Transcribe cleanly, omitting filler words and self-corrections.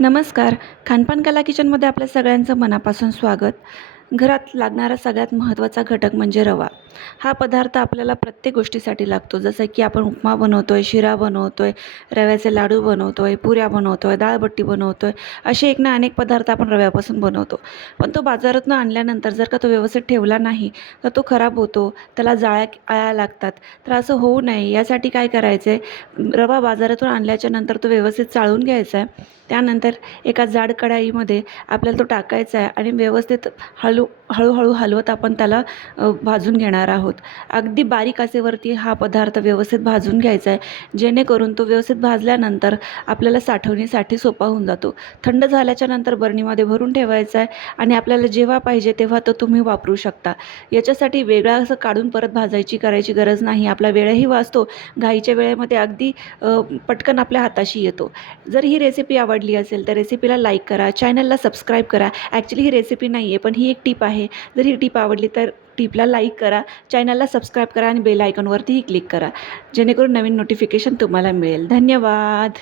नमस्कार. खानपान कला किचनमध्ये आपल्या सगळ्यांचं मनापासून स्वागत. घरात लागणारा सगळ्यात महत्त्वाचा घटक म्हणजे रवा. हा पदार्थ आपल्याला प्रत्येक गोष्टीसाठी लागतो. जसं की आपण उपमा बनवतोय, शिरा बनवतोय, रव्याचे लाडू बनवतोय, पुऱ्या बनवतोय, डाळबट्टी बनवतोय. असे एक ना अनेक पदार्थ आपण रव्यापासून बनवतो. पण तो बाजारातून आणल्यानंतर जर का तो व्यवस्थित ठेवला नाही, तर तो खराब होतो. त्याला आळ्या लागतात. तर असं होऊ नये यासाठी काय करायचं आहे, रवा बाजारातून आणल्याच्या नंतर तो व्यवस्थित चाळून घ्यायचा आहे. त्यानंतर एका जाड कढाईमध्ये आपल्याला तो टाकायचा आहे आणि व्यवस्थित हळूहळू हलवत आपण त्याला भाजून घेणार आहोत. अगदी बारीक आचेवरती हा पदार्थ व्यवस्थित भाजून घ्यायचा आहे, जेणेकरून तो व्यवस्थित भाजल्यानंतर आपल्याला साठवणीसाठी सोपा होऊन जातो. थंड झाल्याच्या नंतर बरणीमध्ये भरून ठेवायचा आहे आणि आपल्याला जेव्हा पाहिजे तेव्हा तो तुम्ही वापरू शकता. याच्यासाठी वेगळा असं काढून परत भाजायची करायची गरज नाही. आपला वेळही वाचतो. घाईच्या वेळेमध्ये अगदी पटकन आपल्या हाताशी येतो. जर ही रेसिपी आवडली असेल तर रेसिपीला लाईक करा, चॅनलला सबस्क्राईब करा. ॲक्च्युली ही रेसिपी नाही आहे, पण ही एक टिप आहे. जर ही टिप आवडली तर टिपला लाईक करा, चॅनलला सबस्क्राईब करा आणि बेल आयकॉनवरतीही क्लिक करा, जेणेकरून नवीन नोटिफिकेशन तुम्हाला मिळेल. धन्यवाद.